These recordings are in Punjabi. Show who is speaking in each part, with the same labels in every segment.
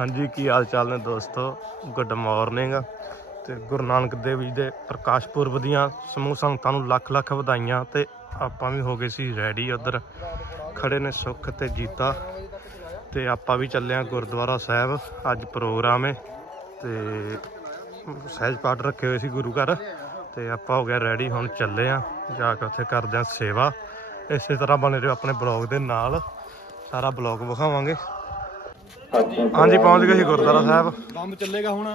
Speaker 1: ਹਾਂਜੀ, ਕੀ ਹਾਲ ਚਾਲ ਨੇ ਦੋਸਤੋ? ਗੁੱਡ ਮਾਰਨਿੰਗ ਤੇ ਗੁਰੂ ਨਾਨਕ ਦੇਵ ਜੀ ਦੇ ਪ੍ਰਕਾਸ਼ ਪੁਰਬ ਦੀਆਂ ਸਮੂਹ ਸੰਗਤਾਂ ਨੂੰ ਲੱਖ ਲੱਖ ਵਧਾਈਆਂ ਤੇ ਆਪਾਂ ਵੀ ਹੋ ਗਏ ਸੀ ਰੈਡੀ ਉਧਰ। ਖੜੇ ਨੇ ਸੁੱਖ ਤੇ ਜੀਤਾ। ਤੇ ਆਪਾਂ ਵੀ ਚੱਲੇ ਆ ਗੁਰਦੁਆਰਾ ਸਾਹਿਬ। ਅੱਜ ਪ੍ਰੋਗਰਾਮ ਹੈ ਤੇ ਸਹਿਜ ਪਾਠ ਰੱਖੇ ਹੋਏ ਸੀ ਗੁਰੂ ਘਰ। ਤੇ ਆਪਾਂ ਹੋ ਗਿਆ ਰੈਡੀ ਹੁਣ ਚੱਲੇ ਆ ਜਾ ਕੇ ਉੱਥੇ ਕਰਦੇ ਆ ਸੇਵਾ। ਇਸੇ ਤਰ੍ਹਾਂ ਬਣੇ ਰਹੋ ਆਪਣੇ ਬਲੌਗ ਦੇ ਨਾਲ। ਸਾਰਾ ਬਲੌਗ ਵਿਖਾਵਾਂਗੇ। ਹਾਂਜੀ ਪਹੁੰਚ ਗਏ ਸੀ ਗੁਰਦੁਆਰਾ ਸਾਹਿਬ।
Speaker 2: ਕੰਮ ਚੱਲੇਗਾ ਹੁਣ।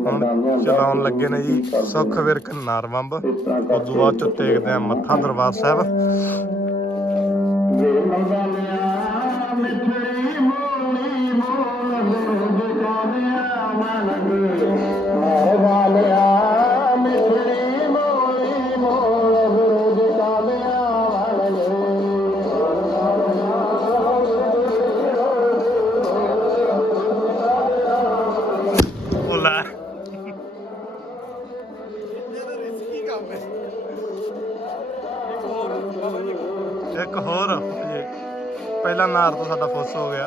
Speaker 1: ਹੁਣ ਚਲਾਉਣ ਲੱਗੇ ਨੇ ਜੀ ਸੁੱਖ ਵਿਰਕ ਨਾਰਵੰਬ ਉਦੋਂ ਬਾਅਦ ਚ ਟੇਕਦੇ ਆ ਮੱਥਾ ਦਰਬਾਰ ਸਾਹਿਬ। ਇੱਕ ਹੋਰ ਜੀ ਪਹਿਲਾ ਨਾਰ ਤੋਂ ਸਾਡਾ ਫੁੱਸ ਹੋ ਗਿਆ।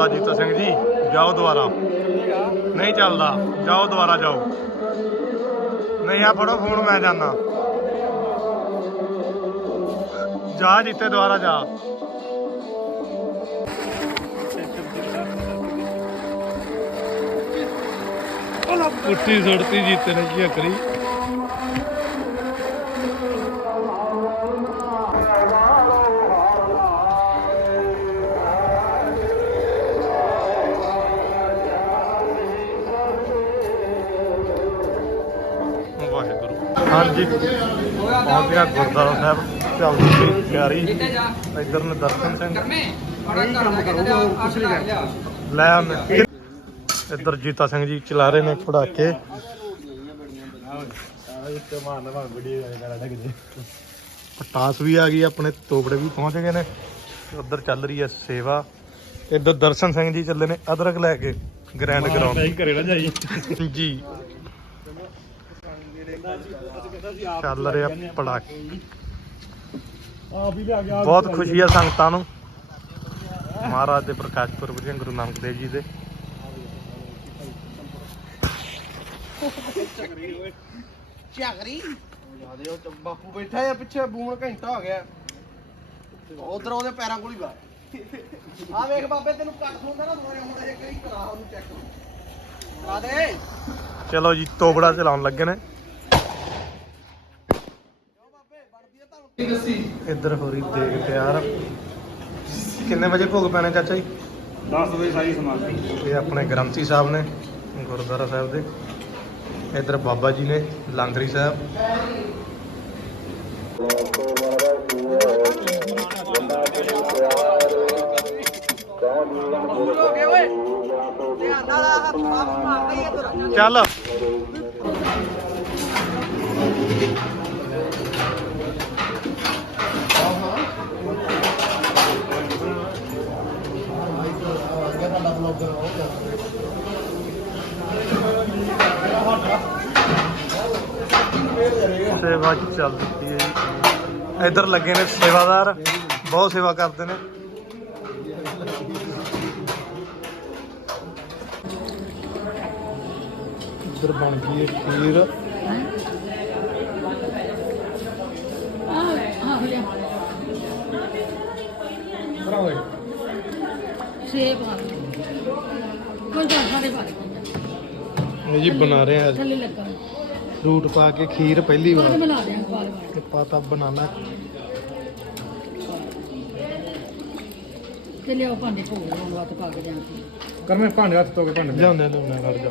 Speaker 1: ਚੱਲਦਾ ਜੀਤਾ ਸਿੰਘ ਜੀ, ਜਾਓ ਦੁਬਾਰਾ। ਨਹੀਂ ਚੱਲਦਾ, ਜਾਓ ਦੁਬਾਰਾ, ਜਾਓ। ਨਹੀਂ ਆ ਫੜੋ ਫੋਨ, ਮੈਂ ਜਾਣਾ ਜਾ ਜਿੱਤੇ, ਦੁਬਾਰਾ ਜਾ। ਪੁੱਟੀ ਸੁੱਟਤੀ ਜੀਤੇ ਨੇ, ਕੀ ਕਰੀ ਵਾਹਿਗੁਰੂ ਹਾਂਜੀ ਪਹੁੰਚ ਗਿਆ ਗੁਰਦੁਆਰਾ ਸਾਹਿਬ ਚੱਲਦੀ ਪਈ ਤਿਆਰੀ। ਇੱਧਰ ਨੇ ਦਰਸ਼ਨ ਸਿੰਘ। ਲੈ ਆਉਂਦੇ ਇੱਧਰ ਜੀਤਾ ਸਿੰਘ ਜੀ ਚਲਾ ਰਹੇ ਨੇ ਪੜਾਕੇ। ਪਟਾਸ ਵੀ ਆ ਗਈ ਆਪਣੇ ਤੋਬੜੇ ਵੀ ਪਹੁੰਚ ਗਏ ਨੇ। ਉੱਧਰ ਚੱਲ ਰਹੀ ਹੈ ਸੇਵਾ। ਇੱਧਰ ਦਰਸ਼ਨ ਸਿੰਘ ਜੀ ਚੱਲੇ ਨੇ ਅਦਰਕ ਲੈ ਕੇ ਗ੍ਰੈਂਡ ਗਰਾਊਂਡ ਜੀ। ਚੱਲ ਰਿਹਾ ਪੜਾਕੇ
Speaker 2: ਆਪ ਹੀ ਲਿਆ ਗਿਆ
Speaker 1: ਬਹੁਤ ਖੁਸ਼ੀ ਹੈ ਸੰਗਤਾਂ ਨੂੰ। ਮਹਾਰਾਜ ਦੇ ਪ੍ਰਕਾਸ਼ ਪੁਰਬ ਦੀਆਂ ਗੁਰੂ ਨਾਨਕ ਦੇਵ ਜੀ ਦੇ।
Speaker 3: ਝਗਰੀ ਯਾਦੇ ਉਹ ਬਾਪੂ ਬੈਠਾ ਆ ਪਿੱਛੇ ਬੂਣ ਘੰਟਾ ਹੋ ਗਿਆ। ਉਧਰ ਉਹਦੇ ਪੈਰਾਂ ਕੋਲ ਹੀ ਵਾ। ਆ ਵੇਖ ਬਾਬੇ ਤੈਨੂੰ ਕੱਟ ਹੁੰਦਾ ਨਾ ਦੋਰੇ ਮੁੰਡੇ ਜੇ ਕਰੀ ਕਰਾ ਉਹਨੂੰ ਚੈੱਕ ਕਰਾ ਦੇ।
Speaker 1: ਚਲੋ ਜੀ ਤੋਬੜਾ ਚਲਾਉਣ ਲੱਗੇ ਨੇ। ਇੱਧਰ ਹੋ ਰਹੀ ਦੇਗ ਤਿਆਰ। ਕਿੰਨੇ ਵਜੇ ਭੋਗ ਪੈਣੇ ਚਾਚਾ ਜੀ?
Speaker 2: 10 ਵਜੇ ਸਾਰੀ ਸਮਾਪਤੀ
Speaker 1: ਇਹ ਆਪਣੇ ਗ੍ਰੰਥੀ ਸਾਹਿਬ ਨੇ ਗੁਰਦੁਆਰਾ ਸਾਹਿਬ ਦੇ। ਇੱਧਰ ਬਾਬਾ ਜੀ ਨੇ ਲਾਂਗਰੀ ਸਾਹਿਬ।
Speaker 3: ਹੋ ਇੱਧਰ
Speaker 1: ਚੱਲ ਸੇਵਾ ਚੱਲਦੀ ਹੈ ਜੀ? ਇੱਧਰ ਲੱਗੇ ਨੇ ਸੇਵਾਦਾਰ ਬਹੁਤ ਸੇਵਾ ਕਰਦੇ ਨੇ। ਇੱਧਰ ਬਣ ਗਈ ਹੈ ਖੀਰ।
Speaker 4: ਆ ਕੋਈ ਜਾਣਾ ਦੇ ਬਾਰੇ
Speaker 1: ਇਹ ਜੀ ਬਣਾ ਰਹੇ। ਆ
Speaker 4: ਥੱਲੇ ਲੱਗਾ।
Speaker 1: ਫਰੂਟ ਪਾ ਕੇ ਖੀਰ ਪਹਿਲੀ
Speaker 4: ਬਾਅਦ
Speaker 1: ਵਾਰ।
Speaker 4: ਬਣਾ ਦਿਆਂ ਬਾਅਦ ਬਾਅਦ
Speaker 1: ਤੇ ਪਾਤਾ ਬਨਾਨਾ।
Speaker 4: ਤੇ ਲਿਆਓ ਭਾਂਡੇ ਭੋਗ ਲਾਉਣ ਵਾਸਤੇ ਪਾ ਕੇ ਦਿਆਂ
Speaker 2: ਕਰਮੇ ਭਾਂਡੇ ਹੱਥ ਧੋ ਕੇ ਭਾਂਡੇ
Speaker 1: ਲਿਆਉਂਦੇ ਲਿਆਉਂਦੇ ਖੜ ਜਾ।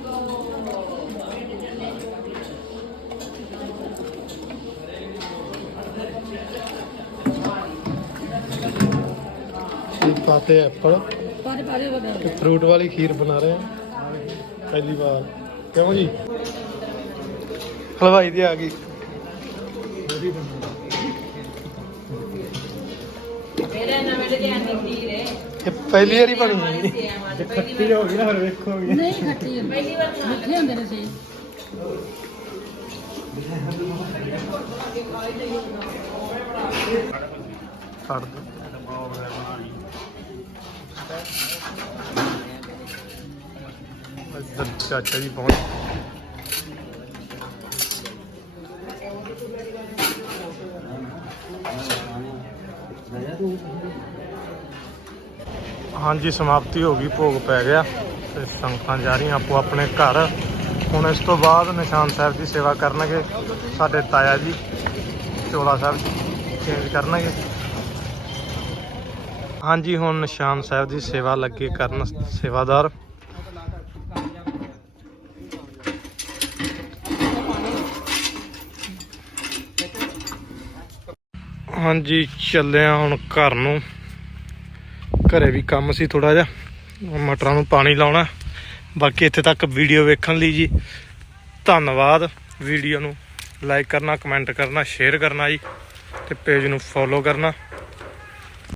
Speaker 1: ਇਹ ਖਾਤੇ ਐਪਲ। ਫਰੂਟ ਵਾਲੀ ਖੀਰ ਬਣਾ ਰਹੇ ਆ ਪਹਿਲੀ ਵਾਰ। ਕਿਉਂ ਜੀ? ਹਲਵਾਈ ਦੀ ਆ ਗਈ।
Speaker 4: ਮੇਰੇ ਨਵੇਂ ਲੁਧਿਆਣੇ ਦੀ ਰੇ
Speaker 1: ਇਹ ਪਹਿਲੀ ਵਾਰੀ ਬਣੀ ਹੈ ਜੀ।
Speaker 2: ਖੱਟੀ ਹੋ ਗਈ ਨਾ ਫਿਰ ਵੇਖੋਗੇ।
Speaker 4: ਨਹੀਂ ਖੱਟੀ ਪਹਿਲੀ ਵਾਰ ਮਿੱਠੇ ਹੁੰਦੇ ਨੇ ਸੀ
Speaker 1: ਛੱਡ ਦੇ ਇੱਧਰ ਚਾਚਾ ਜੀ ਪਹੁੰਚ ਹਾਂਜੀ, ਸਮਾਪਤੀ ਹੋ ਗਈ, ਭੋਗ ਪੈ ਗਿਆ ਤੇ ਸੰਗਤਾਂ ਜਾ ਰਹੀਆਂ ਆਪੋ ਆਪਣੇ ਘਰ। ਹੁਣ ਇਸ ਤੋਂ ਬਾਅਦ ਨਿਸ਼ਾਨ ਸਾਹਿਬ ਦੀ ਸੇਵਾ ਕਰਨਗੇ, ਸਾਡੇ ਤਾਇਆ ਜੀ, ਚੋਲਾ ਸਾਹਿਬ ਚੇਂਜ ਕਰਨਗੇ। ਹਾਂਜੀ, ਹੁਣ ਨਿਸ਼ਾਨ ਸਾਹਿਬ ਦੀ ਸੇਵਾ ਲੱਗੇ ਕਰਨ ਸੇਵਾਦਾਰ। ਹਾਂਜੀ, ਚੱਲੇ ਆ ਹੁਣ ਘਰ ਨੂੰ। ਘਰੇ ਵੀ ਕੰਮ ਸੀ ਥੋੜਾ ਜਿਹਾ। ਮਟਰਾਂ ਨੂੰ ਪਾਣੀ ਲਾਉਣਾ। ਬਾਕੀ ਇੱਥੇ ਤੱਕ ਵੀਡੀਓ ਵੇਖਣ ਲਈ ਜੀ। ਧੰਨਵਾਦ। ਵੀਡੀਓ ਨੂੰ ਲਾਈਕ ਕਰਨਾ, ਕਮੈਂਟ ਕਰਨਾ, ਸ਼ੇਅਰ ਕਰਨਾ ਜੀ। ਤੇ ਪੇਜ ਨੂੰ ਫੋਲੋ ਕਰਨਾ।